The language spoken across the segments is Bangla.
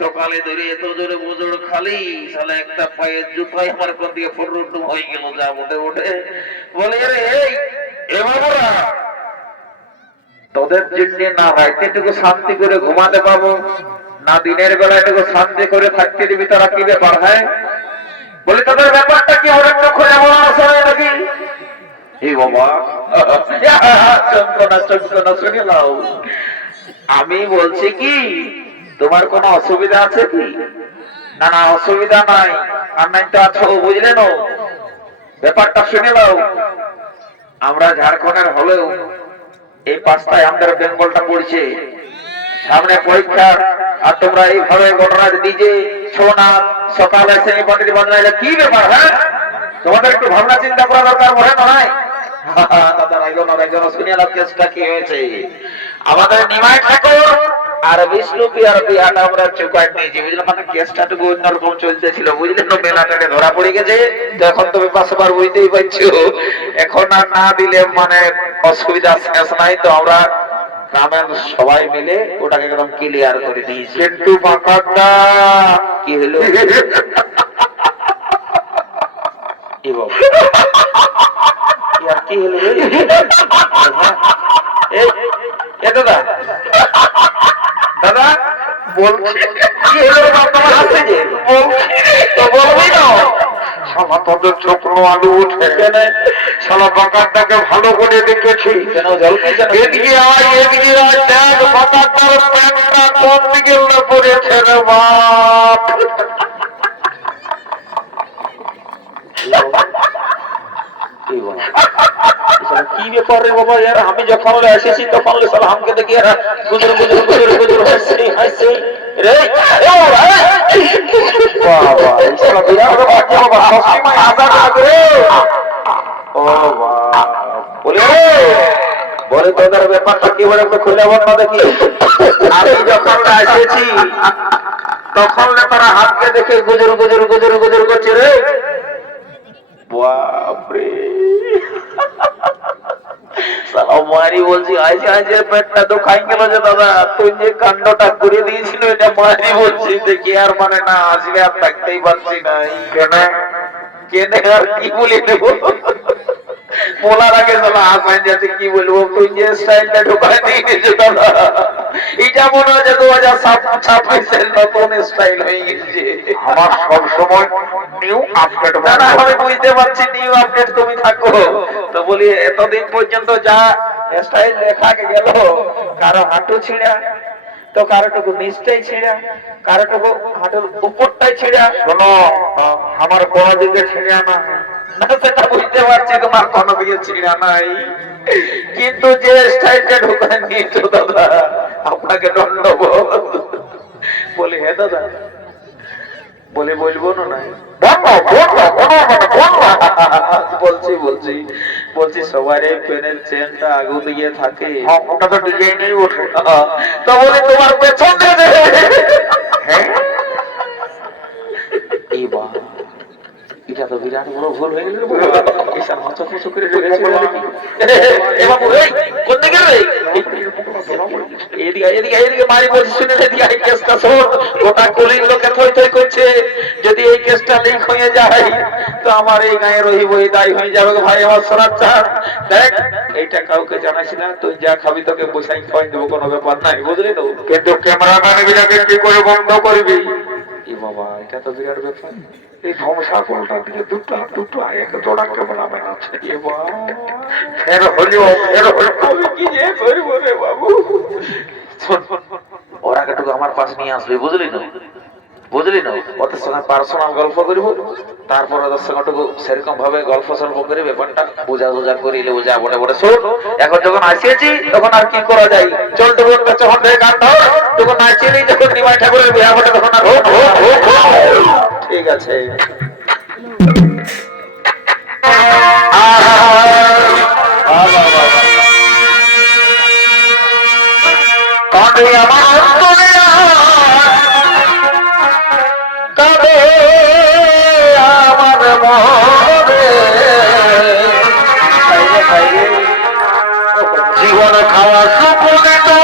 সকালে ধরে এত জোরে বোঝড় খালি সালে একটা পায়ের জুতাই আমার কোন দিকে ফরুটুম হয়ে গেল যা উঠে উঠে বলে তোদের জন্য না রাইতেটুকু শান্তি করে ঘুমাতে পাবো না দিনের বেলা এটুকু শান্তি করে থাকতে দিবি তারা কি ব্যাপার হয় বলে তোদের ব্যাপারটা কি অনেক খুলে বলা শোনে নাকি এই বাবা চমকনা চমকনা শুনে নাও আমি বলছি কি তোমার কোন অসুবিধা আছে কি না না অসুবিধা নাই আর নাই তো আছো বুঝলে না ব্যাপারটা শুনে নাও আমরা ঝাড়খণ্ডের হলেও এই পাঁচটায় আমাদের বেঙ্গলটা পড়ছে সামনে পরীক্ষা আর তোমরা এইভাবে ঘটনা দিজে ছোনা সকালে সেমি পার্টি বাজনাইলে কি ব্যাপার হ্যাঁ তোমাদের একটু ভাবনা চিন্তা করা দরকার মনে নয় আমাদের নিমাই ঠাকুর আর বিষ্ণু পিয়ার বিহাটা আমরা চুকাই নিয়েছি বুঝলাম মানে কেসটা টুকু অন্যরকম চলতেছিল বুঝলেন মেলাটাকে ধরা পড়ে গেছে এখন তুমি পাশাপার বুঝতেই পারছো এখন আর না দিলে মানে অসুবিধা শেষ নাই তো আমরা গ্রামের সবাই মিলে ওটাকে একদম ক্লিয়ার করে দিয়েছি একটু ফাঁকা কি হলো কি বল কি হলো দাদা দাদা বলছি কি হলো তোমার হাসছে যে তো বলবি না শালা তোদের চোখনো আলু উঠে কেন শালা বাঁকারটাকে ভালো করে দেখেছি কেন জল এদিকে আয় এদিকে আয় দেখ বাঁকারটার প্যান্টটা কোন দিকে পড়েছে রে বাপ কি ব্যাপার রে বাবা यार আমি যখন এসেছি তখন আমাকে দেখি এরা গুজর গুজর গুজর গুজর হাসছে রে বাবা ইসলা বিয়া হবে বাবা সবসময় আজাদ করে ও বাবা বলে তোদের ব্যাপারটা কি বলে একটু খুলে বল না দেখি আমি যখন এসেছি তখন তারা হাতকে দেখে গুজর গুজর গুজর গুজর করছে রে বাপরে মারি বলছি আইসে আইসে পেটটা তো খাই গেল যে দাদা তুই যে কাণ্ডটা করে দিয়েছিল এটা মারি বলছি দেখি আর মানে না আসলে আর থাকতেই পারছি না কেন কেনে আর কি বলে দেবো বলার আগে দাদা আসান যাচ্ছে কি বলবো তুই যে স্টাইলটা ঢোকায় দিয়েছো দাদা এটা মনে হয় যে 2026-এর নতুন স্টাইল হয়ে গেছে আমার সব সময় নিউ আপডেট দাদা আমি বুঝতে পারছি নিউ আপডেট তুমি থাকো তো বলি এতদিন পর্যন্ত যা স্টাইল লেখা গেল কারো হাঁটু ছিঁড়া তো কারোটুকু নিচটাই ছিঁড়া কারোটুকু হাঁটুর উপরটাই ছিঁড়া শোনো আমার কোনো দিকে ছিঁড়া না না সেটা বুঝতে পারছি তোমার কোনো দিকে ছিঁড়া নাই কিন্তু যে স্টাইলটা ঢোকায় নিয়েছো দাদা আপনাকে ধন্যবাদ বলি হ্যাঁ দাদা বলে বলবো না বলছি বলছি বলছি সবার এই পেনের চেনটা আগু দিয়ে থাকে ওটা তো ডিজাইনই ওঠে তো বলে তোমার পেছন এটা তো বিরাট বড় ভুল হয়ে গেল এসব হচকচক করে কোন দিকে এদিকে এদিকে এদিকে মারি বলছি শুনে এদিকে এই কেসটা শোন গোটা কলির লোকে থই থই করছে যদি এই কেসটা লিক হয়ে যায় তো আমার এই গায়ে রহিব এই দায় হয়ে যাবে ভাই আমার শোনার চান দেখ এইটা কাউকে জানাস না তুই যা খাবি তোকে বসাই খাওয়াই দেবো কোনো ব্যাপার নাই বুঝলি তো কিন্তু ক্যামেরাম্যান বিরাকে কি করে বন্ধ করবি এ বাবা এটা তো বিরাট ব্যাপার এই ধ্বংসাকলটা দিয়ে দুটো এক জোড়া ক্যামেরাম্যান আছে এ বাবা ফের হলো আমি কি যে করবো রে বাবু ওরা একটু আমার পাশে নিয়ে আসবে বুঝলি না ওদের সঙ্গে পার্সোনাল গল্প করব তারপর ওদের সঙ্গে একটু সেরকম ভাবে গল্প সল্প করে ব্যাপারটা বোঝা করিলে বোঝা বলে বলে শোন এখন যখন আসিয়েছি তখন আর কি করা যায় চল তখন যখন গান ধর তখন নাচিয়ে যখন নিমাই ঠাকুরের বিয়া বলে তখন আর ঠিক আছে আমার জীবন খাওয়া সুপনে তো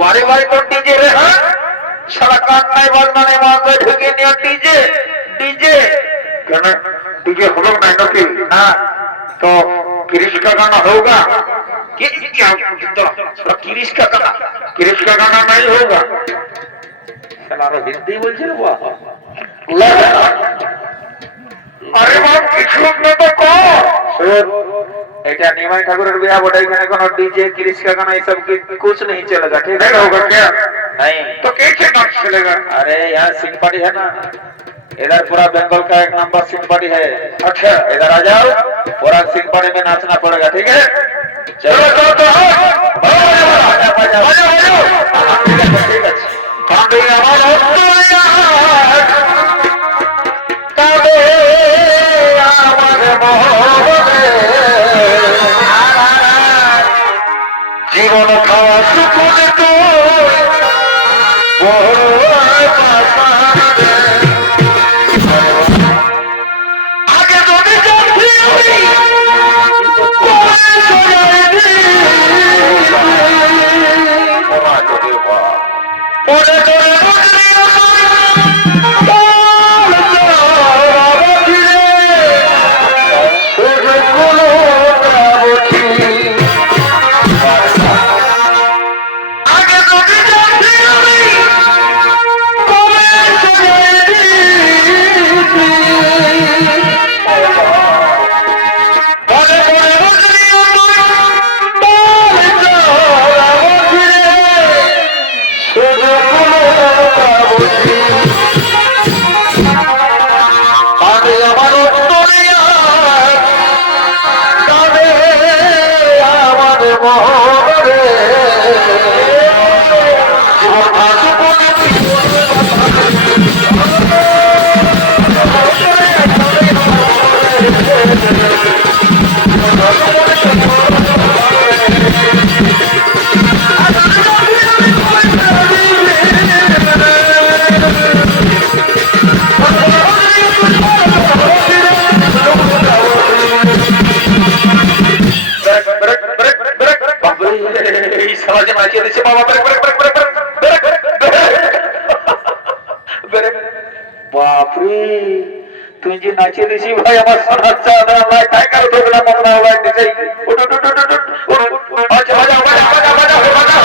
বারে বারে তো ডিজে রে সারা কান্নায় বাজনায় মাঝে ঢুকে নিয়ে ডিজে ডিজে কেন ডিজে হলো না নাকি হ্যাঁ तो किरिश का गाना होगा किरिश का गाना नहीं होगा हिंदी बोल अरे बाप किशोर में तो এটা নিমাই ঠাকুরের বিয়া বটে এখানে কোনো ডিজে किरिश का गाना ये सब कुछ नहीं चलेगा ठीक है होगा क्या नहीं तो कैसे डांस चलेगा अरे यहाँ सिंह पार्टी है ना इधर पूरा बंगाल का एक नंबर सिंह पार्टी है अच्छा इधर आ जाओ पूरा सिंह पार्टी में नाचना पड़ेगा ठीक है चलो জীবন খাওয়া সুখে তো আগে যদি সমাজে নাচিয়ে দিচ্ছে বাবা বাপরে তুই যে নাচিয়ে দিছি ভাই আমার সোনার চাঁদ ভাই তাই কারো তো না মনে না ভাই দিছে আচ্ছা বাজাও বাজাও বাজাও বাজাও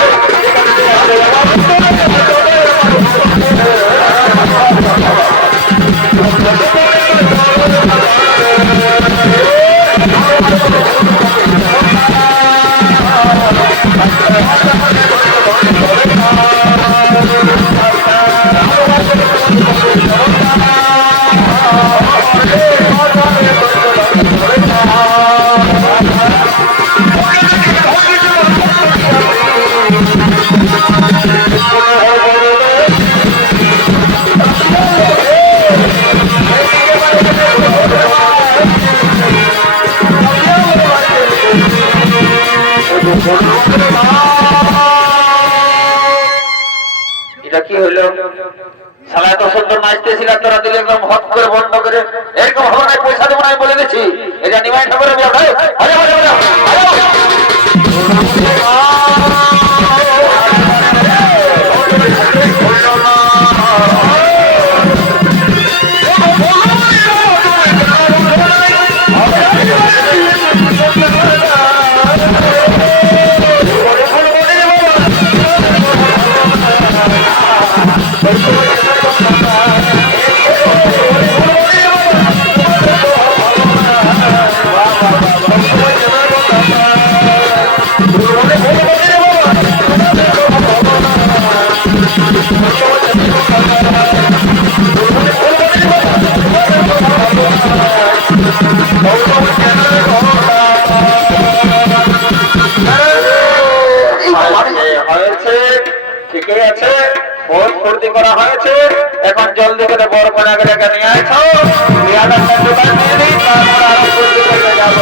এটা কি হলো শালা এত সুন্দর নাচতেছিল তোরা দিলে একদম হট করে বন্ধ করে এরকম হবে না পয়সা দেবো না বলে দিচ্ছি এটা নিমাই ঠাকুরের ব্যবসায় ঠিকই আছে বহুত ফুর্তি করা হয়েছে এখন জলদি করে বড় কোনাকে নিয়ে আসো দোকান নিয়ে নিই তারপর আরো ফুর্তি করতে যাবো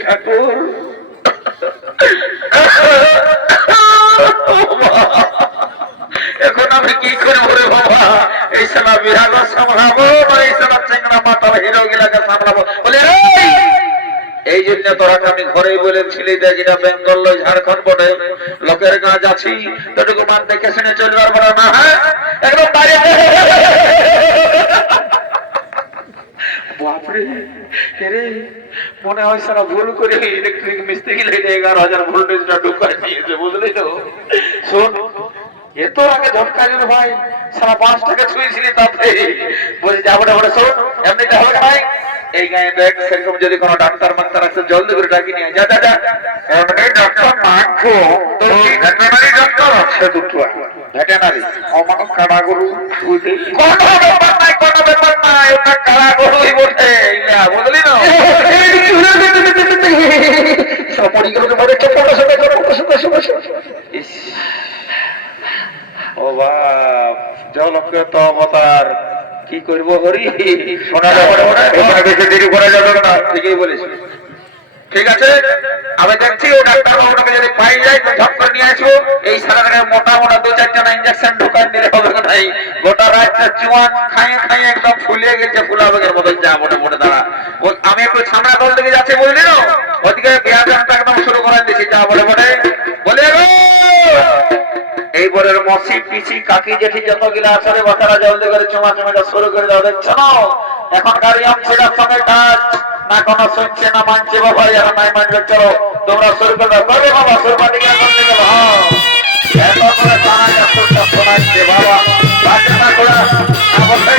ঠাকুর এখন আমি কি করবো রে বাবা এই সালা বিহাগ সামলাবো এই সালা চেংড়া মাতাল হিরো গিলাকে সামলাবো বলে এই জন্য তোরা আমি ঘরেই বলেছিলি দেখ এটা বেঙ্গল ঝাড়খণ্ড বটে লোকের কাজ আছি তোটুকু মান দেখে শুনে চলবার বলে না হ্যাঁ একদম বাইরে বাপরে রে, মনে হয় সারা ভুল করে ইলেকট্রিক মিস্ত্রি লাইনে 11,000 ভোল্টেজটা ঢুকাই দিয়েছে, বুঝলি তো? শোন, এত আগে ধক্কা দিল ভাই, সারা 5 টাকা ছুঁয়েছিলি তাতে বলছি যাবো না। বলে শোন, এমনিতে হবে ভাই, এই গায়ে দেখ সেরকম যদি কোনো ডাক্তার মাক্তার আছে জলদি করে ডাকি নিয়ে যা যা যা। এমনি ডাক্তার নাকবো তো কি ভেটেরিনারি ডাক্তার আছে দুটো, ভেটেরিনারি অমানব কাড়া গরু কোনো ব্যাপার নাই, ওটা কাড়া গরুই বটে, বুঝলি না? সপরি গরু মরে ও বাপ, জলকে তো অবতার কি করবো হরি, শোনা যাবে বেশি দেরি করা যাবে না। ঠিকই বলিস, ঠিক আছে আমি দেখছি ও ডাক্তার বাবুটাকে যদি পাই যাই তো ঝপ করে নিয়ে আসবো। এই সারা মোটা মোটা 2-4 ইঞ্জেকশন ঢুকান দিলে হবে নাই, গোটা রাতটা জোয়ান খাইয়ে খাইয়ে একদম ফুলিয়ে গেছে, ফুলা বেগের মতো যা মোটা মোটা দাঁড়া। আমি একটু ছানা দল দিকে যাচ্ছি, বুঝলি না? ওদিকে ব্যায়ামটা একদম শুরু করে দিয়েছি, যা বলে বলে বলে এই বরের মসি পিসি কাকি জেঠি যতগুলা আছে রে বাচ্চারা জলদি করে চুমা চুমিটা শুরু করে দাও। দেখছো না এখনকার ইয়ং ছেলের সঙ্গে কাজ না কোনো শুনছে না মানছে, বাবা যারা নাই মানবে চলো তোমরা শুরু করে দাও। তবে বাবা শুরুপাটিকে করতে গেল এত করে জানা যাচ্ছে শোনাচ্ছে বাবা বাচ্চা না করে না বলতে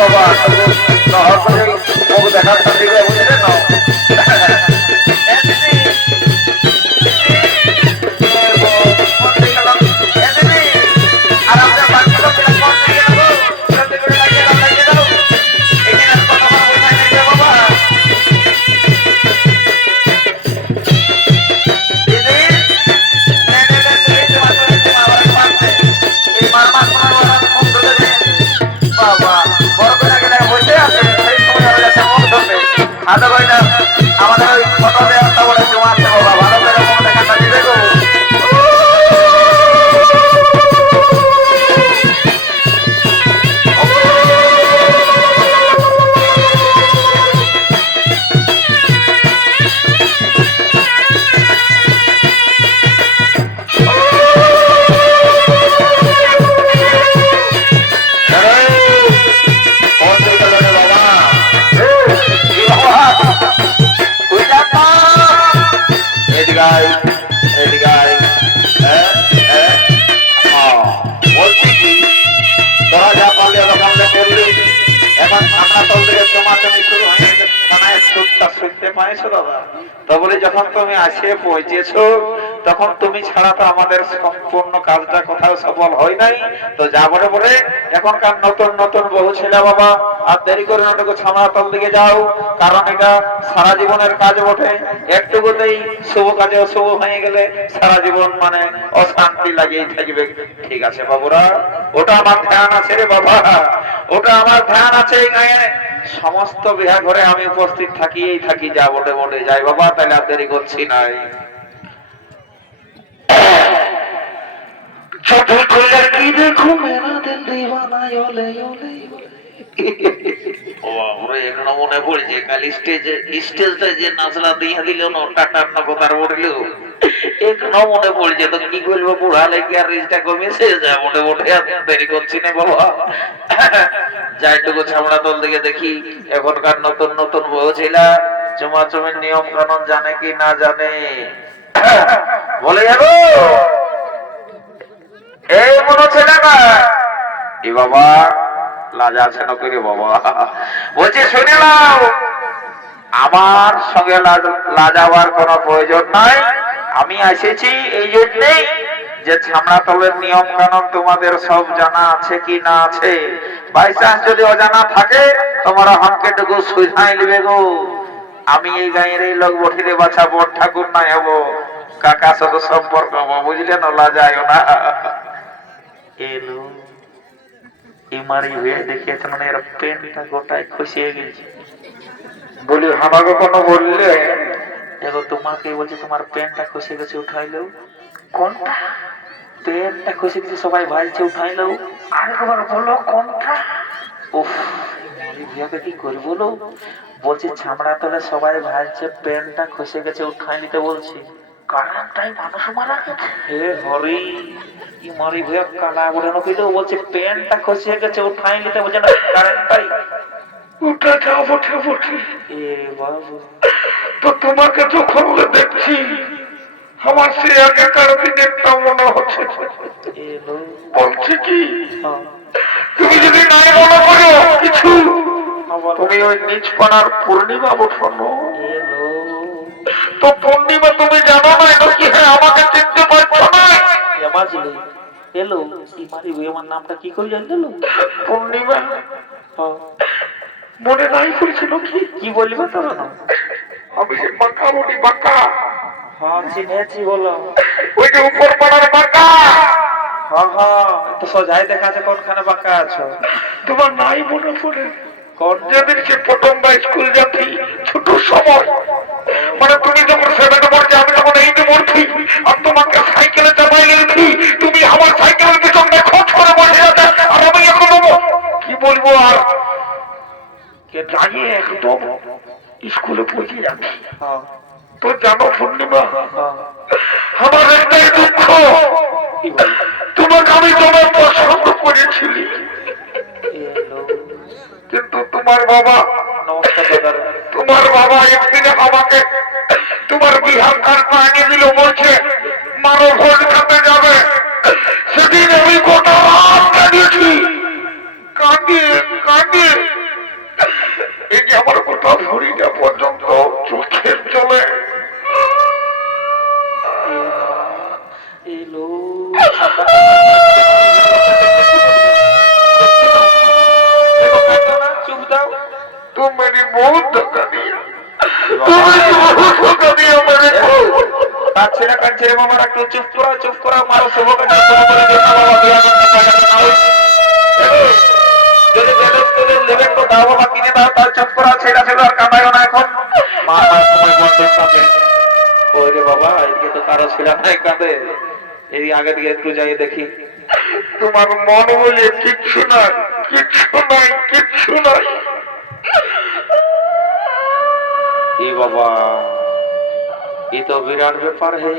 বাবা দেখার সাথে বুঝলেন না আমাদের ওই ফটো দেওয়া বলে জমা আছে বাবা, ভালো করে দেখাটা দিবে গো। যখন তুমি আসিয়ে পৌঁছেছো তখন তুমি ছাড়া তো আমাদের সম্পূর্ণ কাজটা কোথাও সফল হয় নাই। তো যা বলে বলে এখনকার নতুন নতুন বহু ছেলে বাবা আর দেরি করে নাটক ছামাতল দিকে যাও, কারণ এটা সারা জীবনের কাজ বটে। একটুকুতেই শুভ কাজে অশুভ হয়ে গেলে সারা জীবন মানে অশান্তি লাগিয়ে থাকবে। ঠিক আছে বাবুরা, ওটা আমার ধ্যান আছে রে বাবা, ওটা আমার ধ্যান আছে। এই গায়ে সমস্ত বিহা ঘরে আমি উপস্থিত থাকিয়েই থাকি, যা বটে বটে যাই বাবা। তাহলে আর দেরি করছি নাই। কি দেখো মেরা দিল দিওয়ানা ওলে ওলে মনে পড়ছে কাল স্টেজটা যে নাচলা দিয়ে দিল না টাটার না কথার বলল এখনো মনে পড়ছে। তো কি করবো, বুড়া লেগে আর রিজটা কমেছে, যা মোটে মোটে দেরি করছি না বাবা। যাইটুকু ছামড়া দল দিকে দেখি এখনকার নতুন নতুন বউ ছিলা চুমাচুমের নিয়ম কানুন জানে কি না জানে, বলে যাবো এই মনে ছেলে না এ বাবা লাজা আছে না করে বাবা বলছে শুনে নাও, আমার সঙ্গে লাজাবার কোনো প্রয়োজন নাই। আমি এসেছি এই জন্যই যে ছামড়াতলের নিয়ম কানুন তোমাদের সব জানা আছে কি না আছে। বাই চান্স যদি অজানা থাকে তোমরা হামকে টুকু সুঝাই নিবে গো। আমি এই গাঁয়ের এই লোক বঠিরে বাছা বড় ঠাকুর নাই হব, কাকা সাথে সম্পর্ক হবো, বুঝলে না, লাজায় না। এলো পেনটা গোটায় খুশিয়ে গেছে বলি আমাকে কোনো বললে এগো তোমাকে বলছে তোমার প্যান্টটা খসে গেছে, উঠাইলো। কোনটা? প্যান্টটা খসে গেছে, সবাই ভাইছে, উঠাইলো। আরেকবার বলো কোনটা? উফ, মালি ভিয়াকে কি করি বলো? বলছে ছামড়া তলে সবাই ভাইছে, প্যান্টটা খসে গেছে, উঠাই নিতে বলছি। কারেন্টটাই মানুষ মারা গেছে। হে হরি, ই মারি ভিয়া কালা বড়ানো কইলো, বলছে প্যান্টটা খসে গেছে, উঠাই নিতে বলছে না কারেন্টটাই। উঠে যাও, উঠে উঠে। এ বাবু, তো তোমাকে যখন দেখছি আমার সে আগেকার দিনেরটা মনে হচ্ছে। এলো। বলছি কি, হ্যাঁ, তুমি যদি নাই মনে করো কিছু, তুমি ওই নিজ পাড়ার পূর্ণিমা বসানো। এলো। তো পূর্ণিমা তুমি জানো না নাকি? হ্যাঁ, আমাকে চিনতে পারছো না? এমাজিলে এলো, ই মারি ভিয়া আমার নামটা কি করে জানলো? পূর্ণিমা হ্যাঁ, মনে নাই করেছিল কি? কি বলবে তবে না? আমি সে বাঁকা বলি, বাঁকা। হ্যাঁ, চিনেছি, বলো। ওই যে উপর পাড়ার বাঁকা। হ্যাঁ হ্যাঁ, তো সোজাই দেখা আছে কোনখানে বাঁকা আছো। তোমার নাই মনে পড়ে? কোন? যেদিন সে প্রথমবার স্কুল যাচ্ছি ছোট সময়, মানে তুমি যখন সেভেনে পড়ছি, আমি যখন এইটে পড়ছি, আর তোমাকে সাইকেলে চাপাই গেছি, তুমি আমার সাইকেলের পিছনে খোঁজ করে বসে যাচ্ছে, আর আমি এখন কি বলবো আর জানিয়ে একদম স্কুলে পৌঁছে যাচ্ছি। হ্যাঁ তো জানো পূর্ণিমা, হ্যাঁ, আমার একটাই দুঃখ, কি বল? তোমাকে আমি তোমার পছন্দ করেছিলি, এলো। কিন্তু তোমার বাবা, নমস্কার দাদা। তোমার বাবা একদিনে আমাকে তোমার বিহার কার্ড আনিয়ে দিল, বলছে মারো ভোট খাতে যাবে। সেদিন আমি গোটা রাত কাঁদিয়েছি, কাঁদিয়ে কাঁদিয়ে এই যে আমার কোথাও ভরিটা পর্যন্ত চোখের জলে। এলো। চুপ দাও। तुम मेरी बहुत धोखा दिया, तुमने बहुत धोखा दिया मेरे को। কাছে না কাছে রে বাবা, একটু চুপ করো, চুপ করো, মারো শুভকামনা শুরু করে দিও না বাবা, বিয়া করতে পারে না। যদি বেদক তোদের লেবে তো দাও বাবা, কিনে দাও, তার চুপ করো, ছেড়া ছেড়া আর কামাইও না এখন। মার সময় বন্ধ থাকে। ওই রে বাবা, এদিকে তো কারো ছেলে নাই কাঁদে, এই আগে দিকে একটু যাই দেখি। তোমার মন বলে কিচ্ছু নাই, কিচ্ছু নাই, কিচ্ছু নাই। এই বাবা, এই তো বিরাট ব্যাপার। হে,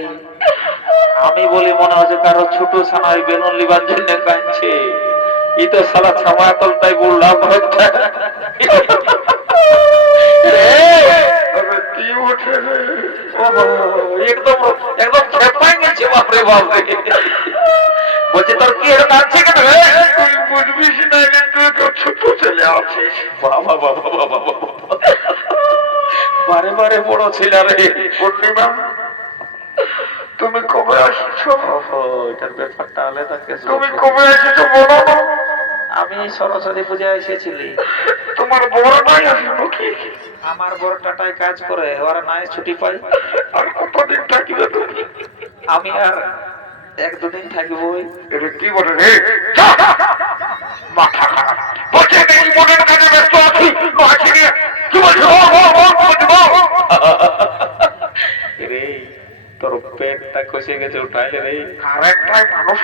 আমি বলি মনে হচ্ছে কারো ছোট ছানাই বেলুন লিবার জন্য কাঁদছে। এই তো সালা ছামাতলটাই বললাম হচ্ছে। তবে কি ওঠে রে, একদম একদম খেপাই গেছে, বাপরে বাপরে। বলছে তোর কি এরকম কাঁদছে কেন? তুই বুঝবিস না রে, তুই তো ছোট ছেলে আছিস। বাবা বাবা বাবা বাবা, বারে বারে বড় ছিল রে। পূর্ণিমা, তুমি কবে আসছো? ওহো, এটার ব্যাপারটা আলাদা কেস। তুমি কবে এসেছো বলো না? আমি সরস্বতী পূজায় এসেছিলি। তোমার বড় নাই আসলো কি? আমার বড় টাটায় কাজ করে, ওরা নাই ছুটি পাই। আর কতদিন থাকবে তুমি? আমি আর এক দুদিন থাকবই। এটা কি বলে রে? মাথা খারাপ, বলছে এই মনের কাজে ব্যস্ত আছি, আছি নিয়ে কি বলছো? রে, তোর পেটটা খসে গেছে, উঠাইলে রে। আর একটাই মানুষ